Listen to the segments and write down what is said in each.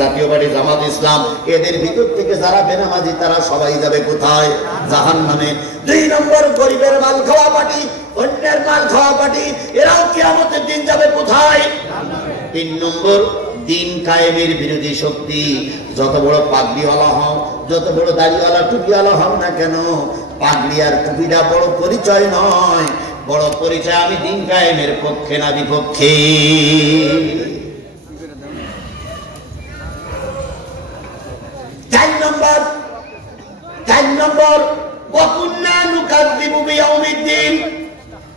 জাতীয় পার্টি জামাত ইসলাম এদের ভিতর থেকে যারা বেনামাজি তারা সবাই যাবে কোথায়? জাহান্নামে। 2 নম্বর গরিবের মাল খাওয়া পার্টি, অন্যের মাল খাওয়া পার্টি, এরাও কিয়ামতের দিন যাবে কোথায়? 3 নম্বর দিন কায়েমের বিরোধী শক্তি। যত বড় পাগড়িওয়ালা হও, যত বড় দাড়িওয়ালা টুপিওয়ালা হও না কেন, পাগড়ি আর টুপিটা বড় পরিচয় নয়। বড় পরিচয় আমি দিন কায়েমের পক্ষে না বিপক্ষে। 4 নম্বর ওয়াকুন্না নুকাযযিবু বিয়াউমিদ্দিন,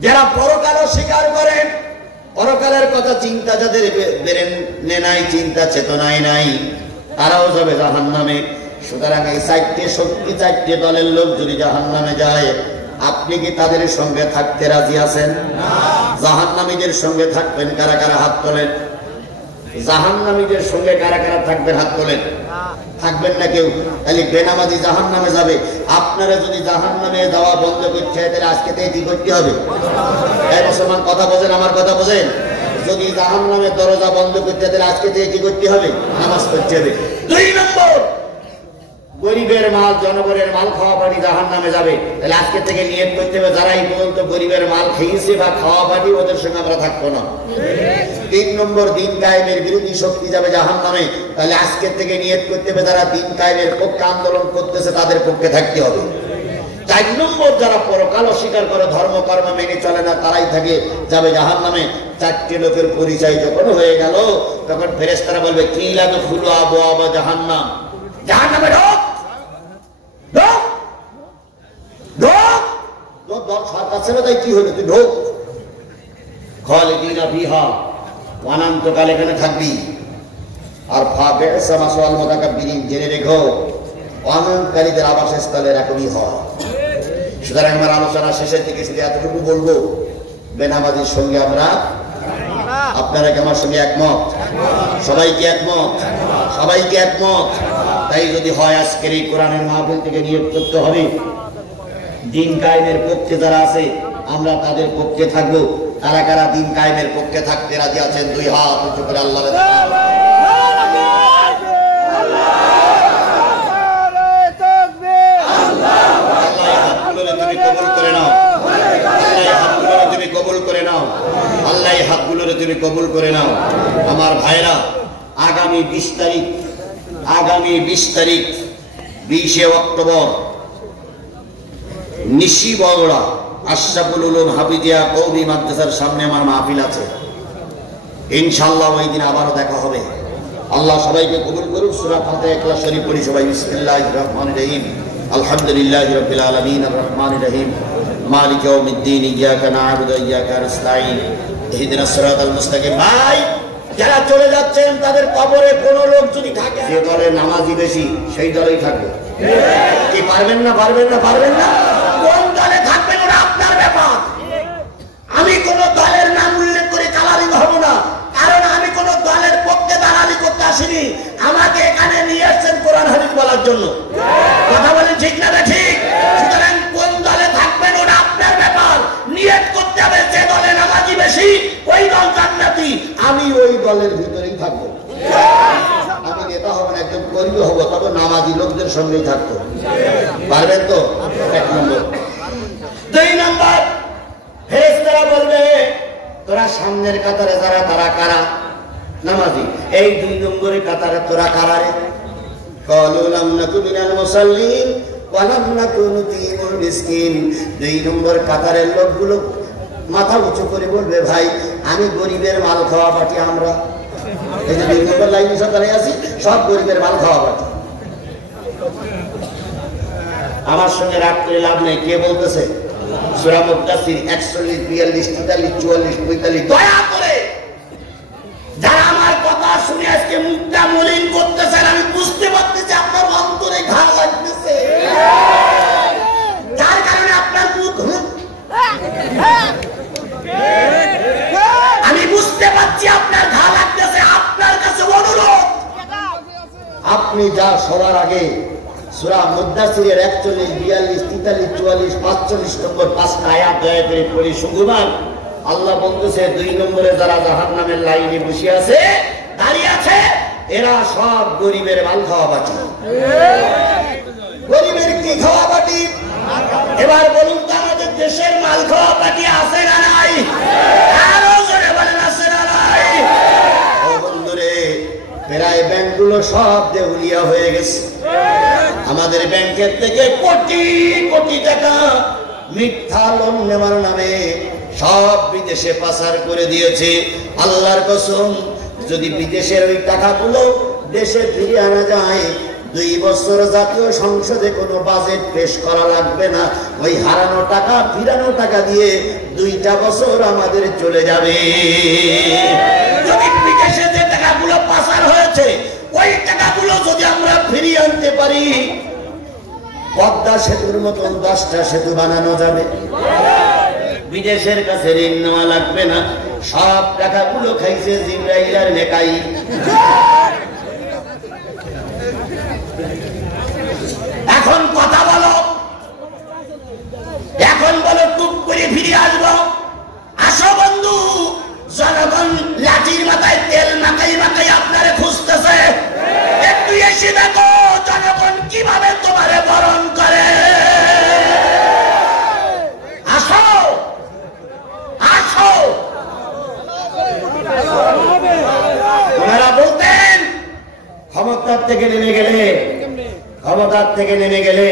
যারা পরকাল অস্বীকার করেন, পরকালের কথা চিন্তা যাদের ব্রেনে নাই, চিন্তা চেতনায় নাই, তারাও যাবে জাহান্নামে। সুতরাং এই 4টে শক্তি, 4টে দলের লোক যদি জাহান্নামে যায়, আপনি কি তাদের সঙ্গে থাকতে রাজি আছেন? জাহান্নামীদের সঙ্গে থাকবেন কারা কারা? হাত তোলেন। জাহান্নামীদের সঙ্গে কারা কারা থাকবেন? হাত তোলেন। থাকবেন না কেউ? তাহলে বেনামাজি জাহান্নামে যাবে। আপনারা যদি জাহান্নামে যাওয়া বন্ধ করতে হয় তাহলে আজকে থেকে কি করতে হবে? এই মুসলমান কথা বোঝেন, আমার কথা বোঝেন। যদি জাহান্নামের দরজা বন্ধ করতে হয় তাহলে আজকে থেকে কি করতে হবে? নামাজ পড়তে হবে। 2 নম্বর গরিবের মাল, জনগণের মাল খাওয়া পার্টি জাহান্নামে যাবে। তাহলে আজকে থেকে নিয়ত করতে হবে যারা এই পর্যন্ত গরিবের মাল খেয়েছে বা খাওয়া পার্টি, ওদের সঙ্গে আমরা থাকবো না। 3 নম্বর দিন কায়েমের বিরোধী শক্তি যাবে জাহান্নামে। তাহলে আজকে থেকে নিয়ত করতে হবে যারা দিন কায়েমের পক্ষে আন্দোলন করতেছে তাদের পক্ষে থাকতে হবে। 4 নম্বর যারা পরকাল অস্বীকার করে, ধর্ম কর্ম মেনে চলে না, তারাই থাকে যাবে জাহান্নামে। 4টে লোকের পরিচয় যখন হয়ে গেল, তখন ফেরেশতারা বলবে কিলা দুখুলু আবওয়াবা জাহান্নাম, জাহান্নামে ঢোক ঢোক ঢোক। তোর দল সরকার ছিল তাই কি হলো? তুই ঢোক। খালিদিনা ফিহা, অনন্তকাল এখানে থাকবি। আর ফাবি'সা মাসওয়াল মুতাকাব্বিরিন, জেনে রেখো অনন্তকারীদের আবাসস্থলের এখনই হয়। সুতরাং আমার আলোচনা শেষের দিকে শুধু এতটুকু বলবো, বেনামাজির সঙ্গে আমরা, আপনারা কি আমার সঙ্গে একমত? সবাই কি একমত? সবাই কি একমত? তাই যদি হয় আজকের এই কোরআনের মাহফিল থেকে নিয়োগ করতে হবে দিন কায়েমের পক্ষে যারা আছে আমরা তাদের পক্ষে থাকবো। কারা কারা দিন কায়েমের পক্ষে থাকতে রাজি আছেন? 2 হাত উঁচু করে আল্লাহ তুমি কবুল করে নাও। তুমি কবুল করে নাও। আল্লাহ হাতগুলোরে তুমি কবুল করে নাও। আমার ভাইরা, আগামী 20 তারিখ 20শে অক্টোবর নিশি বগুড়া আশরাফুল উলুম হাফিজিয়া কওমি মাদ্রাসার সামনে আমার মাহফিল আছে। ইনশাআল্লাহ ওই দিন আবারও দেখা হবে। আল্লাহ সবাইকে কবুল করুন। সূরা ফাতিহা ইখলাস শরীফ পড়ি সবাই। বিসমিল্লাহির রহমানির রহিম, আলহামদুলিল্লাহি রাব্বিল আলামিন, আর রহমানির রহিম, মালিক ইয়াউমিদ্দিন, ইয়াকা না'বুদু ওয়া ইয়াকা নাস্তাঈন, ইহদিনাস সিরাতাল মুস্তাকিম। ভাই যারা চলে যাচ্ছেন তাদের কবরে কোনো লোক যদি থাকে, যে দলে নামাজি বেশি সেই দলেই থাকবে। কি পারবেন না? পারবেন না? পারবেন না? কোন দলে থাকবেন ওটা আপনার ব্যাপার। আমি কোন দলের নাম উল্লেখ করে কালারিং হব না, কারণ আমি কোন দলের পক্ষে দালালি করতে আসিনি। আমাকে এখানে নিয়ে এসেছেন কোরআন হাদিস বলার জন্য। কথা বলেন ঠিক না? ঠিক। সুতরাং কোন দলে থাকবেন ওটা আপনার ব্যাপার। নিয়ত করতে হবে যে দলে নামাজি বেশি ওই দল জান্নাতি, আমি ওই দলের ভিতরেই থাকবো। আমি নেতা হব না, একজন কর্মী হব, তবে নামাজি লোকদের সঙ্গেই থাকবো। পারবেন তো? 1 নম্বর। 2 নম্বর ফেরেশতারা বলবে তোরা সামনের কাতারে যারা, তারা কারা? নামাজি। এই 2 নম্বরের কাতারে তোরা কারা রে? ক্বালু লাম নাকু মিনাল মুসাল্লিন ওয়া লাম নাকু নুতিমুল মিসকিন। 2 নম্বর কাতারের লোকগুলো মাথা উঁচু করে বলবে ভাই আমি গরিবের মাল খাওয়া পার্টি। আমরা এই যে 2 নম্বর লাইনে সরকারে আছি, সব গরিবের মাল খাওয়া পার্টি। আমার সঙ্গে রাগ করে লাভ নেই। কে বলতেছে? সূরা মুদাসসির 41, 42, 43, 44, 45। দয়া করে যারা আমার কথা শুনে আজকে মুখটা মলিন করতেছেন, আমি বুঝতে পারতেছি আপনার অন্তরে ঘা লাগতেছে, যার কারণে আপনার মুখ, আমি বুঝতে পারছি আপনার ঘা লাগতেছে। আপনার কাছে অনুরোধ, আপনি যা সবার আগে সূরা মুদাসসিরের 41, 42, 43, 44, 45 নম্বর 5টা আয়াত দয়া করে পড়ি। শুনবেন আল্লাহ বলতেছে 2 নম্বরে যারা জাহান্নামের লাইনে বসে আছে, দাঁড়িয়ে আছে, এরা সব গরিবের মাল খাওয়া বাটি। গরিবের কি খাওয়া বাটি? এবার বলুন তো আমাদের দেশের মাল খাওয়া বাটি আছে না নাই? আরো জোরে বলেন আছে না নাই? ও বন্ধুরে, প্রায় ব্যাংকগুলো সব দেউলিয়া হয়ে গেছে। আমাদের ব্যাংকের থেকে কোটি কোটি টাকা মিথ্যা লোন নেওয়ার নামে সব বিদেশে পাচার করে দিয়েছে। আল্লাহর কসম, যদি বিদেশের ওই টাকাগুলো দেশে ফিরিয়ে আনা যায়, 2 বছর জাতীয় সংসদে কোনো বাজেট পেশ করা লাগবে না। ওই হারানো টাকা ফিরানো টাকা দিয়ে 2টা বছর আমাদের চলে যাবে। যদি বিদেশে যে টাকাগুলো পাচার হয়েছে ওই টাকাগুলো যদি আমরা ফিরিয়ে আনতে পারি, পদ্মা সেতুর মতন 10টা সেতু বানানো যাবে। বিদেশের কাছে ঋণ নেওয়া লাগবে না। সব টাকাগুলো খাইছে জিবরাইল আর নেকাই। এখন কথা বলো, এখন বলো টুক করে ফিরে আসবো? আসো বন্ধু, জনগণ লাঠির মাথায় তেল মাখাই মাখাই আপনারে খুঁজতেছে। একটু এসে দেখো জনগণ কিভাবে তোমারে বরণ করে। আসো আসো। ওনারা বলতেন ক্ষমতার থেকে নেমে গেলে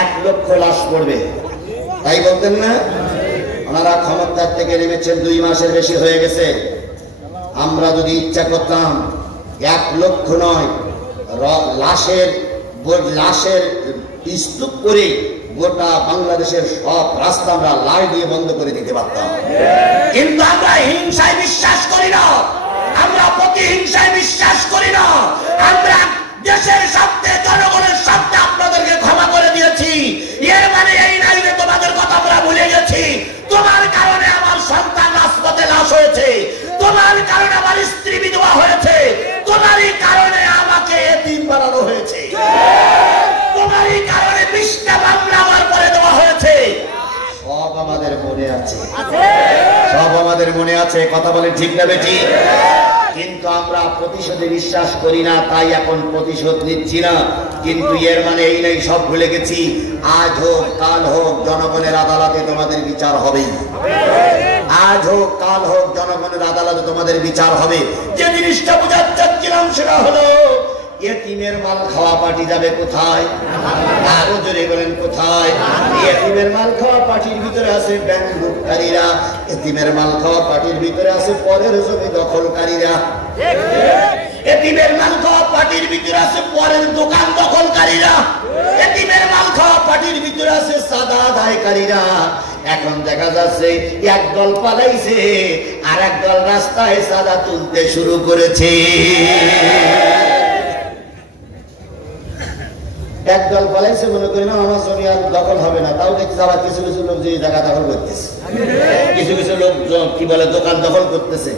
1 লক্ষ লাশ পড়বে, তাই বলতেন না? ওনারা ক্ষমতার থেকে নেমেছেন 2 মাসের বেশি হয়ে গেছে। আমরা যদি ইচ্ছা করতাম 1 লক্ষ নয়, লাশের স্তূপ করে গোটা বাংলাদেশের সব রাস্তা আমরা লাশ দিয়ে বন্ধ করে দিতে পারতাম। কিন্তু আমরা হিংসায় বিশ্বাস করি না, আমরা প্রতিহিংসায় বিশ্বাস করি না। আমরা দেশের স্বার্থে, জনগণের স্বার্থে আপনাদেরকে ক্ষমা করে দিয়েছি। এর মানে এই নাই যে তোমাদের কথা আমরা ভুলে গেছি। তোমার কারণে আমার সন্তান রাজপথে লাশ হয়েছে, তোমার কারণে আমার স্ত্রী বিধবা হয়েছে, তোমারই কারণে আমাকে এতিম বানানো হয়েছে, তোমারই কারণে 20টা মামলা আমার করে দেওয়া হয়েছে। সব আমাদের মনে আছে, সব আমাদের মনে আছে। কথা বলে ঠিক না বেটি? কিন্তু আমরা প্রতিশোধে বিশ্বাস করি না, তাই এখন প্রতিশোধ নিচ্ছি না। কিন্তু এর মানে এই নাই সব ভুলে গেছি। আজ হোক কাল হোক জনগণের আদালতে তোমাদের বিচার হবেই। আজ হোক কাল হোক জনগণের আদালতে তোমাদের বিচার হবে। যে জিনিসটা বোঝাতে চাচ্ছিলাম সেটা হলো, এতিমের মাল খাওয়া পার্টি যাবে কোথায়? আরো জোরে বলেন কোথায়? এতিমের মাল খাওয়া পার্টির ভিতরে আছে ব্যাংক লুটকারীরা, এতিমের মাল খাওয়া পার্টির ভিতরে আছে পরের জমি দখলকারীরা, এতিমের মাল খাওয়া পার্টির ভিতরে আছে পরের দোকান দখলকারীরা, এতিমের মাল খাওয়া পার্টির ভিতরে আছে সাদা আদায়কারীরা। এখন দেখা যাচ্ছে একদল পালাইছে আর একদল রাস্তায় সাদা তুলতে শুরু করেছে। একদল বলেছে মনে করি না আমার জমি আর দখল হবে না, তাও দেখছি আবার কিছু কিছু লোক যে জায়গা দখল করতেছে, কিছু কিছু লোক কি বলে দোকান দখল করতেছে।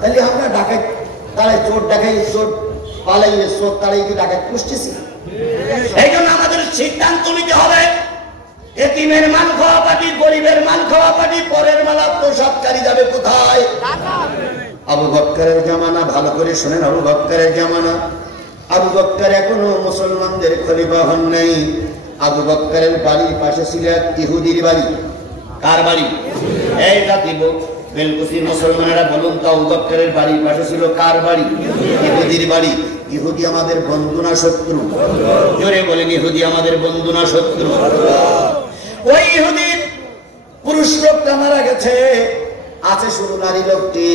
তাহলে আমরা ডাকাত তারাই চোর ডাকাই চোর পালাই চোর তারাই কি ডাকাত পুষতেছি? এই জন্য আমাদের সিদ্ধান্ত নিতে হবে, এতিমের মাল খাওয়া পার্টি, গরিবের মাল খাওয়া পার্টি, পরের মাল আত্মসাৎকারী যাবে কোথায়? আবু বকরের জামানা, ভালো করে শোনেন, আবু বকরের জামানা। আবু বকর এখনো মুসলমানদের খলিফা হন নাই। আবু বকরের বাড়ির পাশে ছিল এক ইহুদির বাড়ি। কার বাড়ি? এই জাতিব বেলকুচির মুসলমানেরা বলুন তো, আবু বকরের বাড়ির পাশে ছিল কার বাড়ি? ইহুদির বাড়ি। ইহুদি আমাদের বন্ধু না শত্রু? জোরে বলেন, ইহুদি আমাদের বন্ধু না শত্রু? ওই ইহুদির পুরুষ লোকটা মারা গেছে, আছে শুধু নারী লোকটি,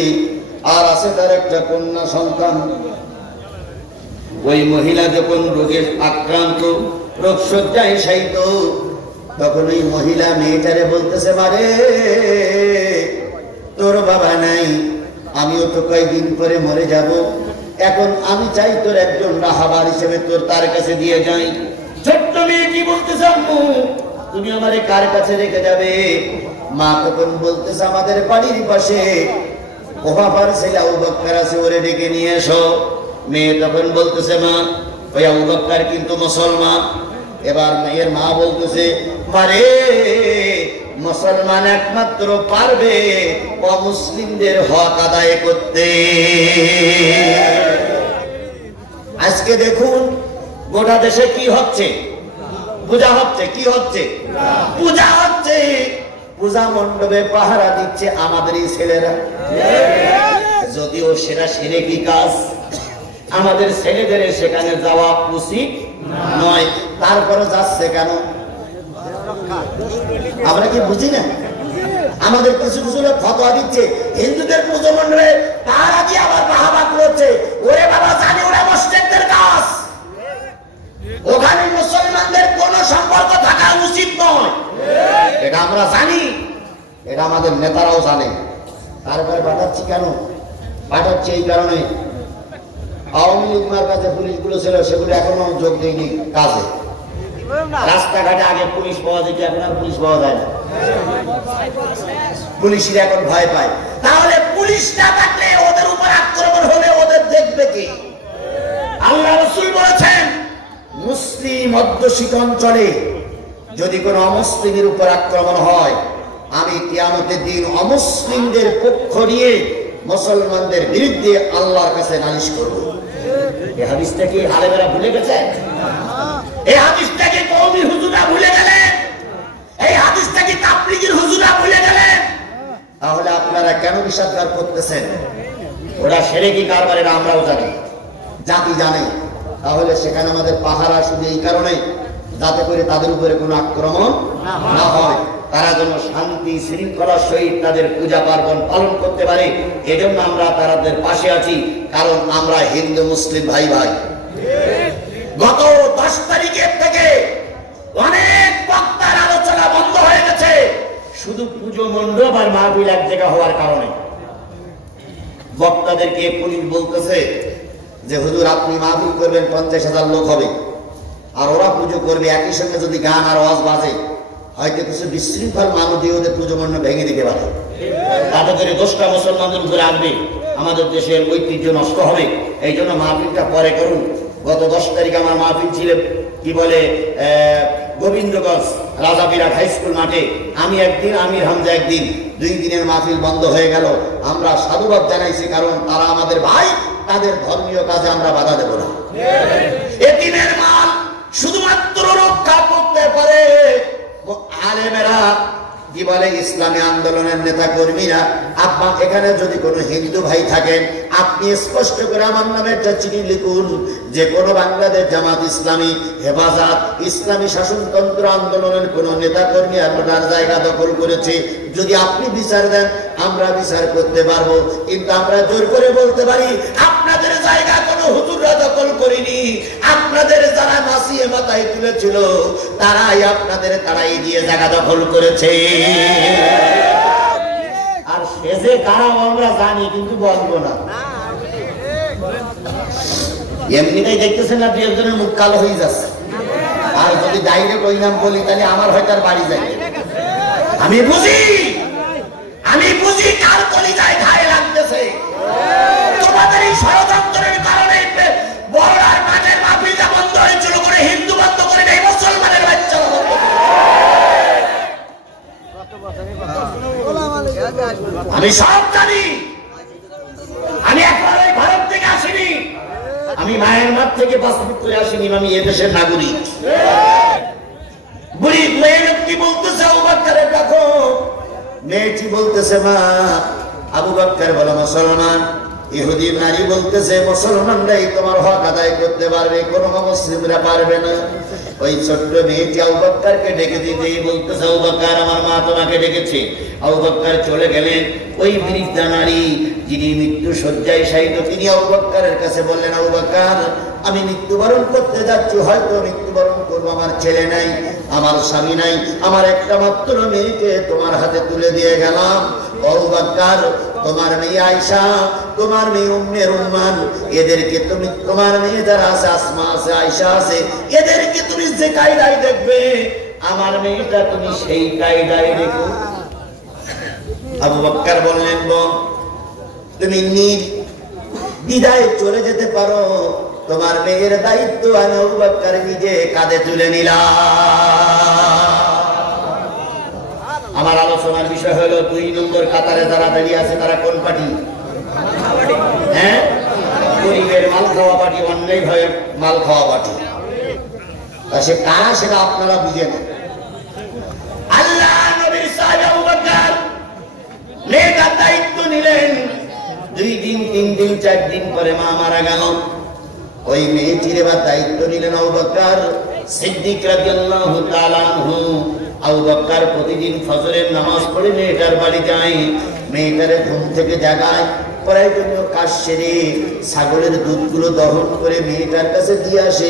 আর আছে তার একটা কন্যা সন্তান। ওই মহিলা যখন রোগে আক্রান্ত, রোগ শয্যায় শায়িত, তখন ওই মহিলা মেয়েটারে বলতেছে, মারে তোর বাবা নাই, আমিও তো কয়েকদিন পরে মরে যাব, এখন আমি চাই তোর একজন রাহাবার হিসেবে তোর তার কাছে দিয়ে যাই। ছোট্ট মেয়েটি বলতেছে, আম্মু তুমি আমারে কার কাছে রেখে যাবে? মা তখন বলতেছে, আমাদের বাড়ির পাশে ওহাবার ছেলে আবু বকর আছে, ওরে ডেকে নিয়ে এসো। মেয়ে তখন বলতেছে, মা ওই আবু বকর কিন্তু মুসলমান। এবার মেয়ের মা বলতেছে, মারে মুসলমান একমাত্র পারবে অমুসলিমদের হক আদায় করতে। আজকে দেখুন গোটা দেশে কি হচ্ছে, পূজা হচ্ছে, কি হচ্ছে, পূজা হচ্ছে। পূজা মণ্ডপে পাহারা দিচ্ছে আমাদেরই ছেলেরা, যদিও সেটা শিরকি কাজ, আমাদের ছেলেদের সেখানে যাওয়া উচিত নয়, তারপরে যাচ্ছে কেন আমরা কি বুঝি না? আমাদের কিছু কিছু লোক ফতোয়া দিচ্ছে হিন্দুদের পুজো মণ্ডপে পাহারা দিয়ে আবার বাহাবা করছে। ওরে বাবা, জানি ওরা মুশরিকদের কাজ, ওখানে মুসলমানদের কোন সম্পর্ক থাকা উচিত নয়, এটা আমরা জানি, এটা আমাদের নেতারাও জানে। তারপরে পাঠাচ্ছি কেন? পাঠাচ্ছি এই কারণে আওয়ামী লীগের কাছে পুলিশগুলো ছিল, সেগুলো এখনো যোগ দেয়নি কাজে। রাস্তাঘাটে আগে পুলিশ পাওয়া যেত, এখন আর পুলিশ পাওয়া যায় না, পুলিশরা এখন ভয় পায়। তাহলে পুলিশ না থাকলে ওদের উপর আক্রমণ হলে ওদের দেখবে কি? আল্লাহ রাসূল বলেছেন মুসলিম অধ্যুষিত অঞ্চলে যদি কোন অমুসলিমের উপর আক্রমণ হয়, আমি কিয়ামতের দিন অমুসলিমদের পক্ষ নিয়ে মুসলমানদের বিরুদ্ধে আল্লাহর কাছে নালিশ করব। এই হাদিসটা কি আলেমেরা ভুলে গেছে? এই হাদিসটা কি কওমি হুজুররা ভুলে গেলেন? এই হাদিসটা কি তাবলীগের হুজুররা ভুলে গেলেন? তাহলে আপনারা কেন বিষাদগার করতেছেন? ওরা শিরকি কারবারের, আমরাও জানি, জাতি জানে। তাহলে সেখানে আমাদের পাহারা শুধু এই কারণে যাতে করে তাদের উপরে কোনো আক্রমণ না হয়, তারা যেন শান্তি শৃঙ্খলার সহিত তাদের পূজা পার্বণ পালন করতে পারে, এজন্য আমরা তাদের পাশে আছি। কারণ আমরা হিন্দু মুসলিম ভাই ভাই। গত 10 তারিখের থেকে অনেক বক্তার আলোচনা বন্ধ হয়ে গেছে শুধু পুজো মণ্ডপ আর মাহফিল এক জায়গা হওয়ার কারণে। বক্তাদেরকে পুলিশ বলতেছে যে হুজুর আপনি মাহফিল করবেন 50,000 লোক হবে, আর ওরা পুজো করবে, একই সঙ্গে যদি গান আর আওয়াজ বাজে হয়তো কিছু বিশৃঙ্খল মানুষ দিয়ে ওদের পুজো মণ্ডপ ভেঙে দিতে পারে, তাতে করে দোষটা মুসলমানদের উপরে আসবে, আমাদের দেশের ঐতিহ্য নষ্ট হবে। এই জন্য মাহফিলটা পরে করুন। গত 10 তারিখ আমার মাহফিল ছিল কি বলে গোবিন্দগঞ্জ রাজাবিরাট হাই স্কুল মাঠে, আমি একদিন, আমির হামজা একদিন, 2 দিনের মাহফিল বন্ধ হয়ে গেল। আমরা সাধুবাদ জানাইছি, কারণ তারা আমাদের ভাই, তাদের ধর্মীয় কাজে আমরা বাধা দেব না। এতিমের মাল শুধুমাত্র রক্ষা করতে পারে আলেমেরা, কি বলে ইসলামী আন্দোলনের নেতা কর্মীরা। আপনার এখানে যদি কোনো হিন্দু ভাই থাকেন, আপনি স্পষ্ট করে আমার নামে একটা চিঠি লিখুন যে কোন বাংলাদেশ জামাত ইসলামী, হেফাজত ইসলামী শাসনতন্ত্র আন্দোলনের কোন নেতা কর্মী আপনার জায়গা দখল করেছে, যদি আপনি বিচার দেন আমরা বিচার করতে পারবো। কিন্তু আমরা জোর করে বলতে পারি আপনাদের জায়গা কোনো হুজুররা দখল করিনি, আপনাদের যারা নাসিয়ে মাথায় তুলেছিল তারাই আপনাদের তারাই দিয়ে জায়গা দখল করেছে। আর সেজে কারা আমরা জানি, কিন্তু বলবো না। এমনিতেই দেখতেছেন না 2 একজনের মুখ কালো হয়ে যাচ্ছে, আর যদি ডাইরেক্ট ওই নাম বলি তাহলে আমার হয়তো আর বাড়ি যায়। আমি বুঝি কার কলিজায় ঘায়ে লাগতেছে। তোমাদের এই ষড়যন্ত্রের কারণে বড়ার মাঠের মাহফিলটা বন্ধ হয়েছিল, করে হিন্দু বন্ধ করে নেই, মুসলমানের বাচ্চা বন্ধ করে। আমি সব জানি, আমি একবার ওই ভারত থেকে আসিনি, আমি মায়ানমার থেকে পাসপোর্ট করে আসিনি, আমি এদেশের নাগরিক। বুড়ি মেয়ে কি বলতেছে আবু বকরের দেখো, মেয়েটি বলতেছে মা আবু বকর বলো মুসলমান, ইহুদি নারী বলতেছে মুসলমানরাই তোমার হক আদায় করতে পারবে, কোন মুসলিমরা পারবে না। ওই ছোট্ট মেয়েটি আবু বকরকে ডেকে দিতে বলতেছে আবু বকর আমার মা তোমাকে ডেকেছে। আবু বকর চলে গেলেন। ওই বৃদ্ধা নারী যিনি মৃত্যু শয্যায় শায়িত, তিনি আবু বকরের কাছে বললেন আবু বকর আমি মৃত্যুবরণ করতে যাচ্ছি, হয়তো মৃত্যুবরণ করবো, আমার ছেলে নাই, আমার স্বামী নাই, আমার একটা মাত্র মেয়েকে তোমার হাতে তুলে দিয়ে গেলাম। আবু বকর তোমার মেয়ে আয়েশা, তোমার মেয়ে উম্মে রুমান, এদেরকে তুমি, তোমার মেয়ে যারা আছে আসমা আছে আয়েশা আছে, এদেরকে তুমি যে কায়দায় দেখবে আমার মেয়েটা তুমি সেই কায়দায় দেখো। আবু বকর বললেন বোন তুমি নির্দ্বিধায় চলে যেতে পারো, তোমার মেয়ের দায়িত্ব আমি আবু বকর নিজে কাঁধে তুলে নিলাম। আমার আলোচনার বিষয় হলো 2 নম্বর কাতারে যারা দাঁড়িয়ে আছে তারা কোন পার্টি? হ্যাঁ, গরিবের মাল খাওয়া পার্টি, অন্যায় ভাবে মাল খাওয়া পার্টি। সে কারা সেটা আপনারা বুঝে নেন। আল্লাহ নবীর সাহাবী আবু বকর নেতার দায়িত্ব নিলেন। 2 দিন 3 দিন 4 দিন পরে মা মারা গেল। ওই মেয়েটির এবার দায়িত্ব নিলেন আবু বকর সিদ্দিক রাদিয়াল্লাহু তাআলা আনহু। আবু বকর প্রতিদিন ফজরের নামাজ পড়ে মেয়েটার বাড়ি যায়, মেয়েটারে ঘুম থেকে জাগায়, প্রয়োজনীয় কাজ সেরে ছাগলের দুধগুলো দহন করে মেয়েটার কাছে দিয়ে আসে,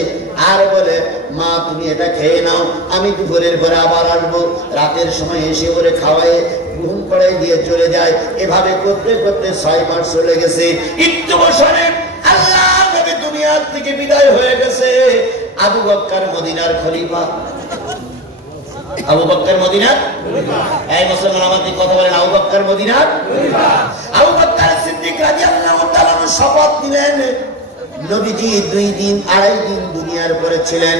আর বলে মা তুমি এটা খেয়ে নাও, আমি দুপুরের পরে আবার আসবো। রাতের সময় এসে ওরে খাওয়ায় ঘুম পড়াই দিয়ে চলে যায়। এভাবে করতে করতে 6 মাস চলে গেছে। একটু বছরে আল্লাহ নবী দুনিয়ার থেকে বিদায় হয়ে গেছে। আবু বকর মদিনার খলিফা। আবু বকর মদিনার খলিফা। এই মুসলমান আমাদের কথা বলেন, আবু বকর মদিনার খলিফা। আবু বকর সিদ্দিক রাদিয়াল্লাহু তাআলা শপথ নিলেন। নবীজি 2 দিন 2.5 দিন দুনিয়ার পরে ছিলেন।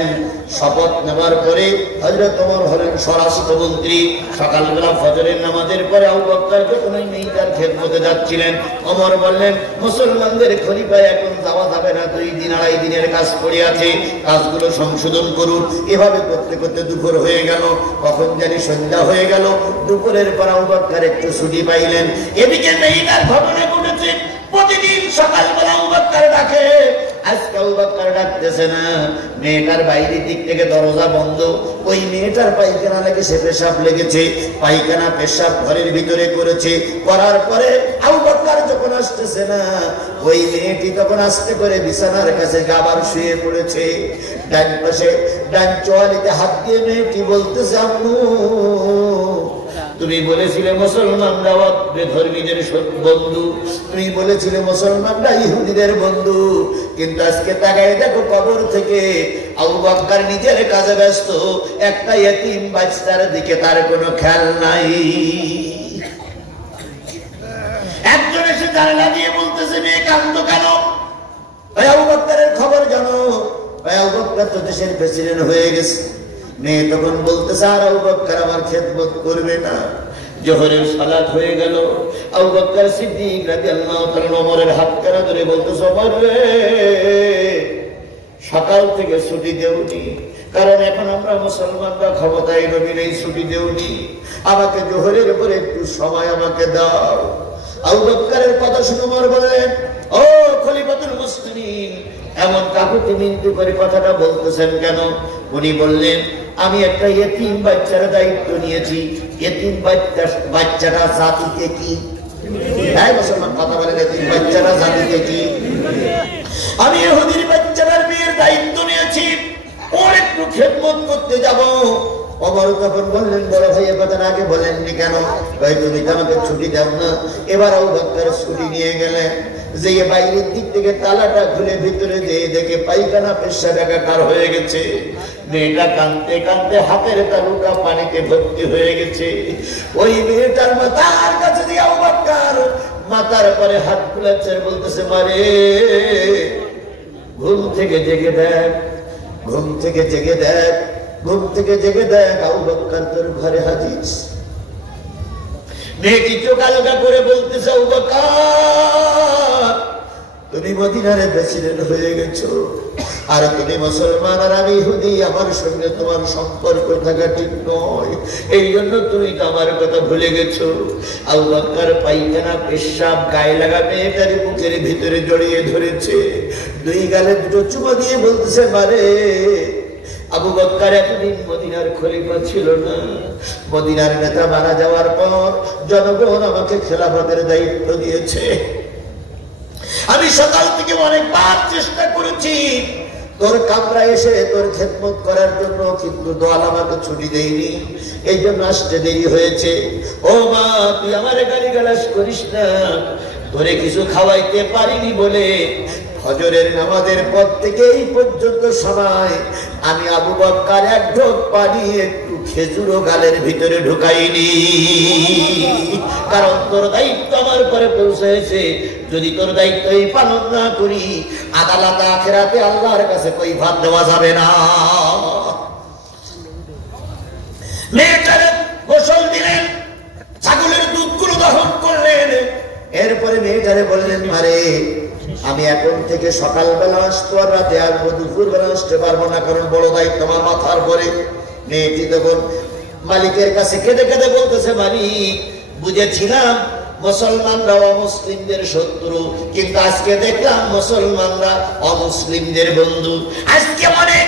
শপথ নেবার পরে হযরত ওমর হলেন স্বরাষ্ট্র মন্ত্রী। সকালবেলা ফজরের নামাজের পরে আবু বকর যখন ওই মেয়েটার খেদমতে যাচ্ছিলেন, ওমর বললেন মুসলমানদের খলিফা এখন যাওয়া যাবে না, 2 দিন 2.5 দিনের কাজ পড়ে আছে, কাজগুলো সংশোধন করুন। এভাবে করতে করতে দুপুর হয়ে গেল, কখন জানি সন্ধ্যা হয়ে গেল। দুপুরের পর আবু বকর একটু ছুটি পাইলেন। এদিকে মেয়েটার ঘটনা ঘটেছে। প্রতিদিন সকালবেলা আবু বকর ডাকে, আজকে আবু বকর ডাকতেছে না। মেয়েটার বাইরের দিক থেকে দরজা বন্ধ। ওই মেয়েটার পায়খানা লেগেছে, পেশাব লেগেছে। পায়খানা পেশাব ঘরের ভিতরে করেছে। করার পরে আবু বকর যখন আসতেছে না, ওই মেয়েটি তখন আস্তে করে বিছানার কাছে আবার শুয়ে পড়েছে। ডান পাশে ডান চোয়ালিতে হাত দিয়ে মেয়েটি বলতেছে আম্মু তুমি বলেছিলে মুসলমানরা বেধর্মীদের বন্ধু, তুমি বলেছিলে মুসলমানরা ইহুদিদের বন্ধু, কিন্তু আজকে তাকায় দেখো কবর থেকে আবু বকর নিজের কাজে ব্যস্ত, একটা ইতিম বাচ্চার দিকে তার কোনো খেয়াল নাই। একজন এসে জানালা দিয়ে বলতেছে মেয়ে কাঁদতো কেন? আবু বকরের খবর জানো? আবু বকর তো দেশের প্রেসিডেন্ট হয়ে গেছে। মেয়ে তখন বলতেছে আর আবু বকর আমার খেদমত করবে না। জোহরের সালাত হয়ে গেল। আবু বকর সিদ্দিক রাদিয়াল্লাহু তাআলা ওমরের হাত কানা ধরে বলতেছে ওমর রে, সকাল থেকে ছুটি দেওনি, কারণ এখন আমরা মুসলমানরা ক্ষমতায় নবী নেই, ছুটি দেওনি, আমাকে জোহরের উপরে একটু সময় আমাকে দাও। আবু বকরের কথা শুনে ওমর বললেন ও খলিফাতুল মুসলিমিন, এমন কাকুতি মিনতি করে কথাটা বলতেছেন কেন? উনি বললেন আমি একটা ইতিম বাচ্চার দায়িত্ব নিয়েছি। ইতিম বাচ্চাটা জাতিতে কি? হ্যাঁ মুসলমান কথা বলেন, ইতিম বাচ্চাটা জাতিতে কি? আমি ইহুদির বাচ্চাটার বিয়ের দায়িত্ব নিয়েছি, ওর একটু খেদমত করতে যাব। ওমর তখন বললেন বড় ভাই এ কথা আগে বলেননি কেন? ভাই তুমি তো আমাকে ছুটি দাও না। এবার আবু বকর ছুটি নিয়ে গেলেন। যে বাইরের দিক থেকে তালাটা খুলে ভিতরে যেয়ে দেখে পায়খানা পেশাব একাকার হয়ে গেছে। মেয়েটা কাঁদতে কাঁদতে হাতের তালুটা পানিতে ভর্তি হয়ে গেছে। ওই মেয়েটার মাথার কাছে দিয়ে আবু বকর মাথার পরে হাত বুলাচ্ছে, বলতেছে মারে ঘুম থেকে জেগে দেখ, ঘুম থেকে জেগে দেখ, ঘুম থেকে জেগে দেখ, আবু বকর তোর ঘরে হাজির। মেয়েটি চোখ আলগা করে বলতেছে আবু বকর তুমি মদিনার প্রেসিডেন্ট হয়ে গেছো, আর তুমি মুসলমান আর আমি ইহুদি, আমার সঙ্গে তোমার সম্পর্ক থাকা ঠিক নয়, এই জন্য তুমি তো আমার কথা ভুলে গেছো। আবু বকর পায়খানা পেশাব গায়ে লাগা মেয়েটার বুকের ভিতরে জড়িয়ে ধরেছে, 2 গালে 2 চুমো দিয়ে বলতেছে মারে আবু বকর এতদিন মদিনার খলিফা ছিল না, মদিনার নেতা মারা যাওয়ার পর জনগণ আমাকে খেলাফতের দায়িত্ব দিয়েছে। আমি সকাল থেকে অনেকবার চেষ্টা করেছি তোর কামরা এসে তোর খেদমত করার জন্য, কিন্তু দল আমাকে ছুটি দেয়নি, এই জন্য আসতে দেরি হয়েছে। ও মা তুই আমার গালিগালাজ করিস না, তোরে কিছু খাওয়াইতে পারিনি বলে ফজরের নামাজের পর থেকে এই পর্যন্ত সময় আমি আবু বকর 1 ঢোক পানি একটু খেজুরও গালের ভিতরে ঢুকাইনি, কারণ তোর দায়িত্ব আমার পরে পৌঁছেছে। যদি তোর দায়িত্ব পালন না করি আদালত আখিরাতে আল্লাহর কাছে কৈফিয়ত দেওয়া যাবে না। মেয়েটারে গোসল দিলেন, ছাগলের দুধগুলো দহন করলেন, এরপরে মেয়েটারে বললেন মারে আমি এখন থেকে সকালবেলা আসবো আর রাতে আসবো, দুপুর বেলা আসতে পারবো না, কারণ বড় দায়িত্ব আমার মাথার পরে। মেয়েটি তখন মালিকের কাছে কেঁদে কেঁদে বলতেছে, মালিক বুঝেছিলাম মুসলমানরা অমুসলিমদের শত্রু, কিন্তু আজকে দেখলাম মুসলমানরা অমুসলিমদের বন্ধু। আজকে অনেক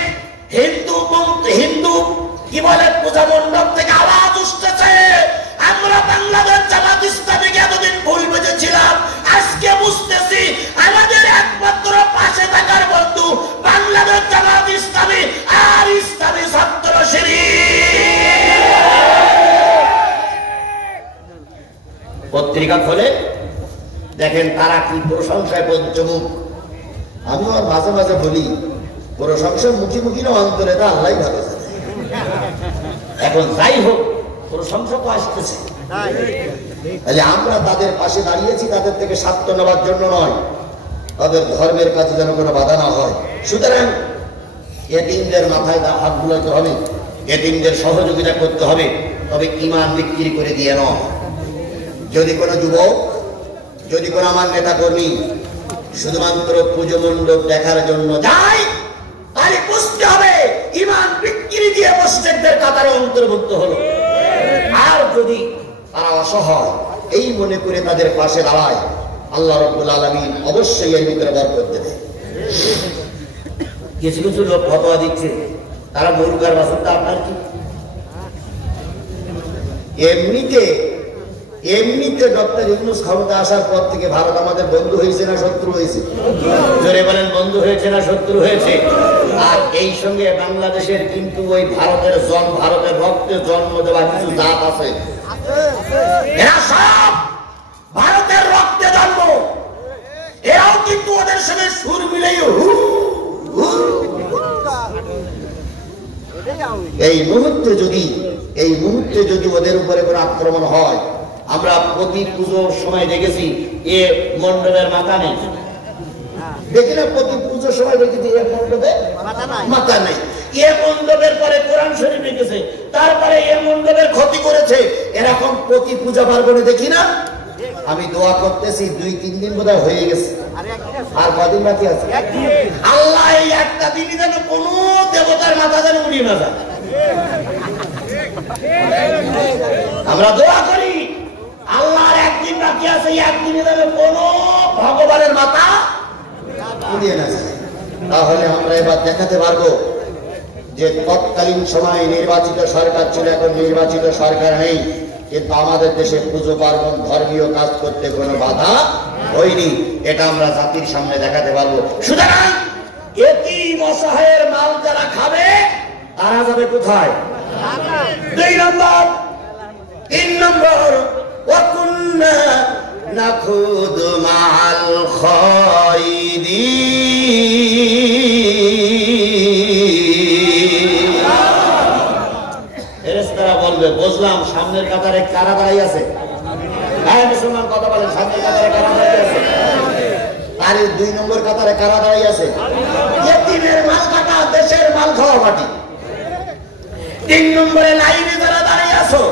হিন্দু কি বলে পূজা মণ্ডপ থেকে আওয়াজ উঠতেছে, আমরা বাংলাদেশ জামাত ইসলামীকে এতদিন ভুল বুঝেছিলাম, আজকে বুঝতেছি আমাদের একমাত্র পাশে থাকার বন্ধু বাংলাদেশ জামাত ইসলামী আর ইসলামী ছাত্র শিবির। পত্রিকা খোলে দেখেন তারা কি প্রশংসায় পঞ্চমুখ। আমি আর মাঝে মাঝে বলি, প্রশংসা মুখী মুখী না অন্তরে তা আল্লাহ ভালো জানে। এখন যাই হোক, প্রশংসা তো আসতেছে, তাহলে আমরা তাদের পাশে দাঁড়িয়েছি তাদের থেকে স্বার্থ নেওয়ার জন্য নয়, তাদের ধর্মের কাছে যেন কোনো বাধা না হয়। সুতরাং এতিমদের মাথায় হাত বুলাতে হবে, এতিমদের সহযোগিতা করতে হবে, তবে ঈমান বিক্রি করে দিয়ে নয়। যদি কোনো যুবক, যদি কোনো আমার নেতা কর্মী শুধুমাত্র পুজো মণ্ডপ দেখার জন্য যায়, তাহলে বুঝতে হবে ঈমান বিক্রি দিয়ে মুশরিকদের কাতারে অন্তর্ভুক্ত হলো। আর যদি তারা অসহায় এই মনে করে তাদের পাশে দাঁড়ায়, আল্লাহ রাব্বুল আলামিন অবশ্যই এর ভিতরে বরকত দেবে। কিছু কিছু লোক ফতোয়া দিচ্ছে তারা মুরগার বাসনটা আপনার কি? এমনিতে ডক্টর ইউনূস ক্ষমতা আসার পর থেকে ভারত আমাদের বন্ধু হয়েছে না শত্রু হয়েছে? জোরে বলেন, বন্ধু হয়েছে না শত্রু হয়েছে? আর এই সঙ্গে বাংলাদেশের কিন্তু ওই ভারতের রক্তে জন্ম দেওয়া কিছু জাত আছে, এরা সব ভারতের রক্তে জন্ম, এরাও কিন্তু ওদের সঙ্গে সুর মিলেই এই মুহূর্তে যদি ওদের উপরে কোনো আক্রমণ হয়, আমরা প্রতি পুজোর সময় দেখেছি এ মণ্ডপের মাথা নেই, দেখি না প্রতি পুজোর সময় দেখেছি এ মণ্ডপে মাথা নেই। এ মণ্ডপের পরে কোরআন শরীফ রেখেছে, তারপরে এ মণ্ডপের ক্ষতি করেছে, এরকম প্রতি পূজা পার্বণে দেখি না। আমি দোয়া করতেছি 2-3 দিন বোধহয় হয়ে গেছে, আর কদিন বাকি আছে। আল্লাহ এই একটা দিনই যেন কোন দেবতার মাথা যেন উড়িয়ে না যায়। আমরা দোয়া করি আল্লাহর একদিন বাকি আছে, একদিনে যেন কোন ভগবানের মাথা উড়িয়ে না যায়। তাহলে আমরা এবার দেখাতে পারবো যে তৎকালীন সময় নির্বাচিত সরকার ছিল, এখন নির্বাচিত সরকার নেই, কিন্তু আমাদের দেশে পুজো পার্বণ ধর্মীয় কাজ করতে কোনো বাধা হয়নি। এটা আমরা জাতির সামনে দেখাতে পারবো। সুতরাং এতিম অসহায়ের মাল যারা খাবে তারা যাবে কোথায়? 2 নম্বর। 3 নম্বর, ওয়াকুন্না নাখুদু মাআল খায়দিন। ফেরেশতারা বলবে, বুঝলাম সামনের কাতারে কারা দাঁড়িয়ে আছে? হ্যাঁ মুসলমান কথা বলেন, সামনের কাতারে কারা দাঁড়িয়ে আছে? আর 2 নম্বর কাতারে কারা দাঁড়িয়ে আছে? এতিমের মাল কাটা, দেশের মাল খাওয়া মাটি। 3 নম্বরে লাইনে যারা দাঁড়িয়ে আছো,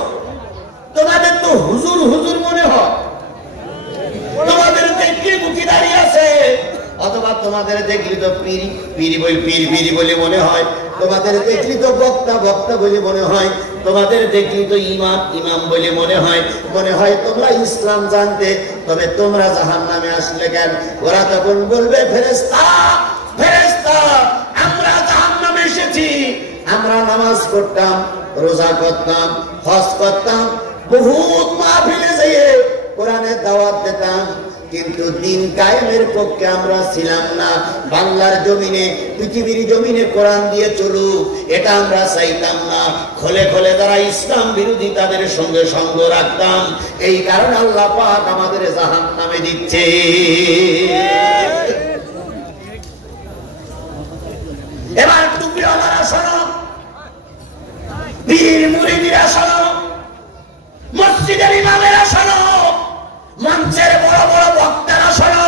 তোমাদের তো হুজুর হুজুর মনে হয়, তোমাদের দেখলে মুখী দাঁড়িয়ে আছে, অথবা তোমাদের দেখলি তো পীর বলে মনে হয়, তোমাদের দেখলি তো বক্তা বলে মনে হয়, তোমাদের দেখলি তো ইমাম বলে মনে হয় তোমরা ইসলাম জানতে, তবে তোমরা জাহান্নামে আসলে কেন? ওরা তখন বলবে, ফেরেশতা আমরা জাহান্নামে এসেছি, আমরা নামাজ পড়তাম, রোজা করতাম, হজ করতাম, বহুত মাহফিলে যেয়ে কোরআনের দাওয়াত দিতাম, কিন্তু দিন কায়েমের পক্ষে আমরা ছিলাম না। বাংলার জমিনে, পৃথিবীর জমিনে কোরআন দিয়ে চলুক এটা আমরা চাইতাম না। খোলে খোলে তারা ইসলাম বিরোধী তাদের সঙ্গে সঙ্গ রাখতাম, এই কারণে আল্লাহ পাক আমাদের জাহান্নামে দিচ্ছে। এবার টুপিওয়ালারা শোনো, পীর মুরিদিরা শোনো, মসজিদের ইমামেরা শোনো, মঞ্চের বড় বড় বক্তারা শোনো,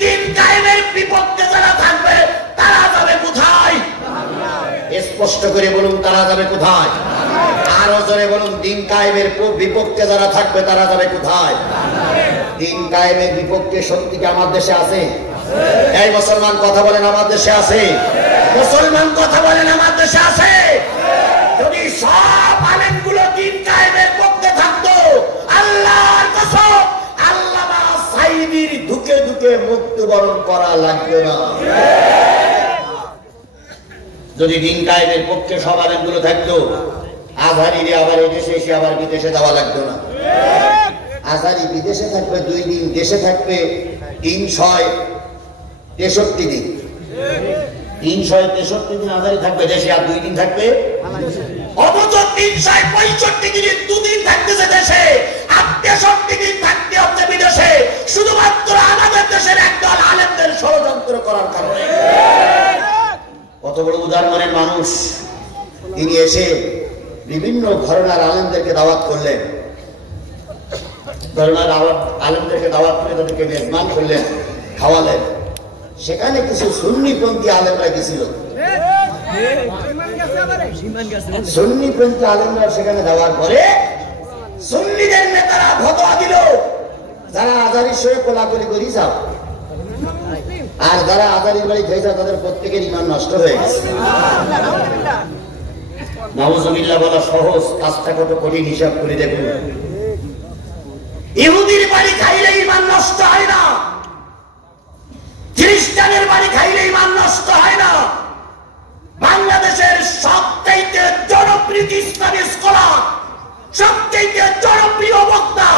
দিন কায়েমের বিপক্ষে যারা থাকবে তারা যাবে কোথায়? স্পষ্ট করে বলুন, তারা যাবে কোথায়? আরো জোরে বলুন, দিন কায়েমের বিপক্ষে যারা থাকবে তারা যাবে কোথায়? দিন কায়েমের বিপক্ষে শক্তি কি আমার দেশে আছে? এই মুসলমান কথা বলেন আমার দেশে আছে? মুসলমান কথা বলেন আমার দেশে আছে? যদি সব আলেমগুলো দিন কায়েমের পক্ষে থাকতো, আল্লাহর কসম আল্লামা সাঈদীর ধুকে ধুকে মৃত্যুবরণ করা লাগবে না। যদি দিন কায়েমের পক্ষে সব আলেমগুলো থাকতো, আজহারীরে আবার এদেশে এসে আবার বিদেশে যাওয়া লাগতো না। আজহারী বিদেশে থাকবে 2 দিন, দেশে থাকবে 363 দিন। 363 দিন আজহারী থাকবে দেশে, আর 2 দিন থাকবে। অথচ 365 দিনের 2 দিন থাকতেছে দেশে, আর 63 দিন থাকতে হচ্ছে বিদেশে, শুধুমাত্র আমাদের দেশের একদল আলেমদের ষড়যন্ত্র করার কারণে। কত বড় উদারমনের মানুষ তিনি! এসে বিভিন্ন ঘরানার আলেমদেরকে দাওয়াত করলেন, ঘরানার আলেমদেরকে দাওয়াত করে তাদেরকে মেজবান করলেন, খাওয়ালেন। সেখানে কিছু সুন্নিপন্থী আলেমরা গেছিল। সুন্নিপন্থী আলেমরা সেখানে যাওয়ার পরে সুন্নিদের নেতারা ফতোয়া দিল, যারা আজহারীর সঙ্গে কোলাকুলি করি যাও, আর যারা আজহারীর বাড়ি খেয়ে যাও, তাদের প্রত্যেকের ঈমান নষ্ট হয়ে গেছে। নাউজুবিল্লাহ বলা সহজ, কাজটা কত কঠিন হিসাব করে দেখুন। ইহুদির বাড়ি খাইলে ঈমান নষ্ট হয় না, খ্রিস্টানের বাড়ি খাইলে ঈমান নষ্ট হয় না। বাংলাদেশের সবচাইতে জনপ্রিয় ইসলামী স্কলার, সবচাইতে জনপ্রিয় বক্তা,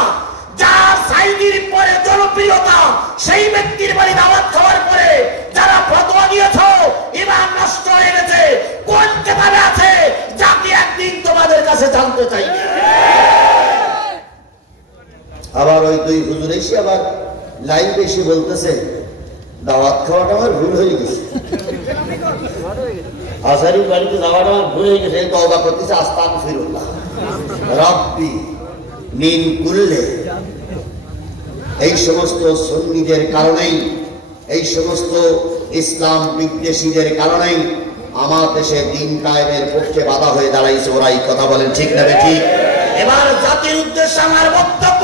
যার সাঈদীর পরে জনপ্রিয়তা, সেই ব্যক্তির বাড়ি দাওয়াত খাওয়ার পরে যারা ফতোয়া দিয়েছ ঈমান নষ্ট হয়ে গেছে, কোন কিতাবে আছে জাতি একদিন তোমাদের কাছে জানতে চাই। আবার ওই 2 হুজুর এসে আবার লাইভ এসে বলতেছে দাওয়াত খাওয়াটা আমার ভুল হয়ে গেছে, আজহারীর বাড়িতে যাওয়াটা আমার ভুল হয়ে গেছে। তওবা করতেছে, আস্তাগফিরুল্লাহ রাব্বি মিন কুল্লি। এই সমস্ত সুন্নিদের কারণেই, এই সমস্ত ইসলাম বিদ্বেষীদের কারণেই আমার দেশে দিন কায়েমের পক্ষে বাধা হয়ে দাঁড়াইছে ওরাই। কথা বলেন ঠিক না ঠিক? এবার জাতির উদ্দেশ্যে আমার বক্তব্য,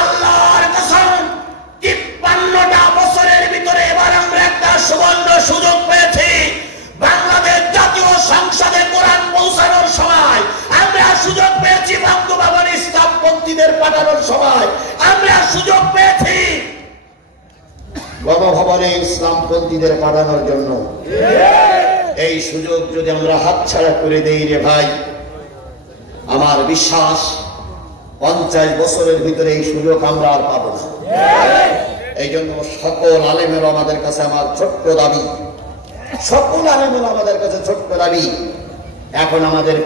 আল্লাহর কসম 53টা বছরের ভিতরে এবার আমরা একটা সুবর্ণ সুযোগ পেয়েছি। বাংলাদেশ জাতীয় সংসদে কোরআন পৌঁছানোর সময় আমরা সুযোগ পেয়েছি, বঙ্গভবনে ইসলামপন্থীদের পাঠানোর সময় আমরা সুযোগ পেয়েছি গণভবনে ইসলামপন্থীদের পাঠানোর জন্য। এই সুযোগ যদি আমরা হাতছাড়া করে দেই রে ভাই, আমার বিশ্বাস 50 বছরের ভিতরে এই সুযোগ আমরা আর পাবো না। এই জন্য সকল আলেমের আমাদের কাছে আমার ছোট্ট দাবি, সকল আলেমের আমাদের কাছে ছোট্ট দাবি, এখন আমাদের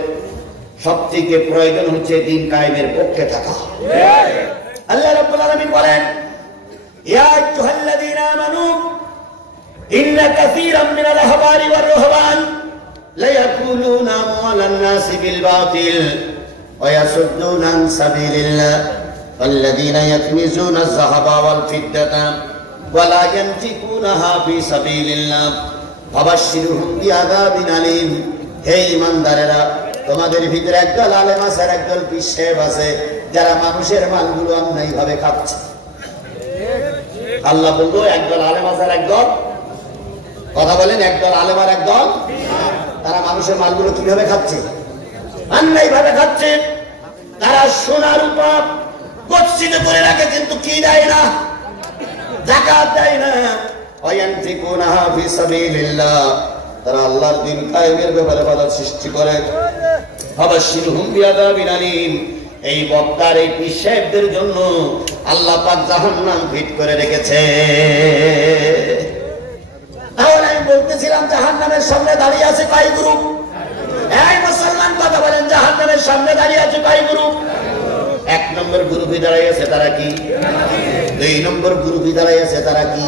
সবথেকে প্রয়োজন হচ্ছে দিন কায়েমের পক্ষে থাকা। আল্লাহ রাব্বুল আলামিন বলেন, ইয়া আইয়ুহাল্লাযীনা আমানু ইন্না কাসীরাম মিনাল আহবারি ওয়ার রুহবান লা ইয়াকুলুনা আমওয়ালান নাসি বিল বাতিল ওয়া ইয়াসুদ্দুনা আন সাবিলিল্লাহ والذين يكنزون الذهب والفضة ولا ينفقونها في سبيل الله فبشرهم بعذاب أليم। হে ঈমানদারেরা, তোমাদের ভিতরে একদল আলেম আছে আর একদল পীর সাহেব আছে, যারা মানুষের মালগুলো অন্যায়ভাবে খাচ্ছে। আল্লাহ বলল একদল আলেম আছে আর একদল, কথা বলেন, একদল আলেম আর একদল, তারা মানুষের মালগুলো কিভাবে খাচ্ছে? অন্যায়ভাবে খাচ্ছে। তারা সোনা রূপা গচ্ছিত করে রাখে, কিন্তু কি দেয় না? যাকাত দেয় না। ওয়ায়ানফিকুনাহা ফি সাবিলিল্লাহ, তারা আল্লাহর দ্বীন কায়েমের ব্যাপারে বাধা সৃষ্টি করে। ফাবাশশিরহুম বিআযাবিন আলীম, এই বক্তার এই পীর সাহেবদের জন্য আল্লাহ পাক জাহান্নাম ফিট করে রেখেছে। তাহলে আমি বলতেছিলাম জাহান্নামের সামনে দাঁড়িয়ে আছে কয় গ্রুপ? এই মুসলমান কথা বলেন, জাহান্নামের সামনে দাঁড়িয়ে আছে কয় গ্রুপ? 1 নম্বর গ্রুপে দাঁড়িয়ে আছে তারা কি? 2 নম্বর গ্রুপে দাঁড়িয়ে আছে তারা কি?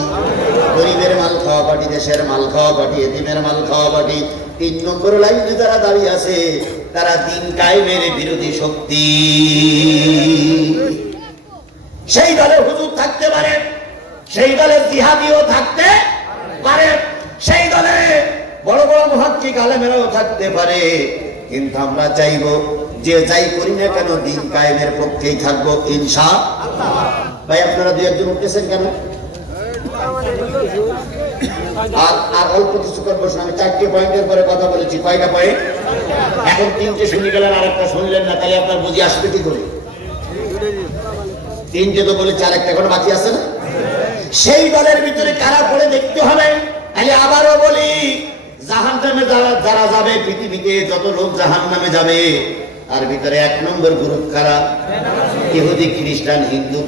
গরিবের মাল খাওয়া পার্টি, দেশের মাল খাওয়া পার্টি, এতিমের মাল খাওয়া পার্টি। 3 নম্বর লাইনে যারা দাঁড়িয়ে আছে তারা দিন কায়েমের বিরোধী শক্তি। সেই দলে হুজুর থাকতে পারে, সেই দলে জিহাদিও থাকতে পারে, সেই দলে বড় বড় মুহাক্কিক আলেমেরাও থাকতে পারে, কিন্তু আমরা চাইবো যে যাই করি না কেন দিন কায়েমের পক্ষেই থাকবো ইনশাআল্লাহ। ভাই আপনারা 2 একজন উঠতেছেন কেন? অল্প কিছুক্ষণ বসুন, আমি 4টে পয়েন্টের পরে কথা বলেছি। কয়টা পয়েন্ট? এখন 3টে শুনে গেলেন, আরেকটা শুনলেন না, তাহলে আপনার বুঝি আসবে কি করে? 3টে তো বলেছি, আরেকটা এখন বাকি আছে না? সেই দলের ভিতরে কারা পড়ে দেখতে হবে। তাহলে আবারও বলি, জাহান্নামে যারা যাবে, পৃথিবীতে যত লোক জাহান্নামে যাবে তার ভিতরে 1 নম্বর গ্রুপ কারা? ইহুদি, খ্রিস্টান, হিন্দু।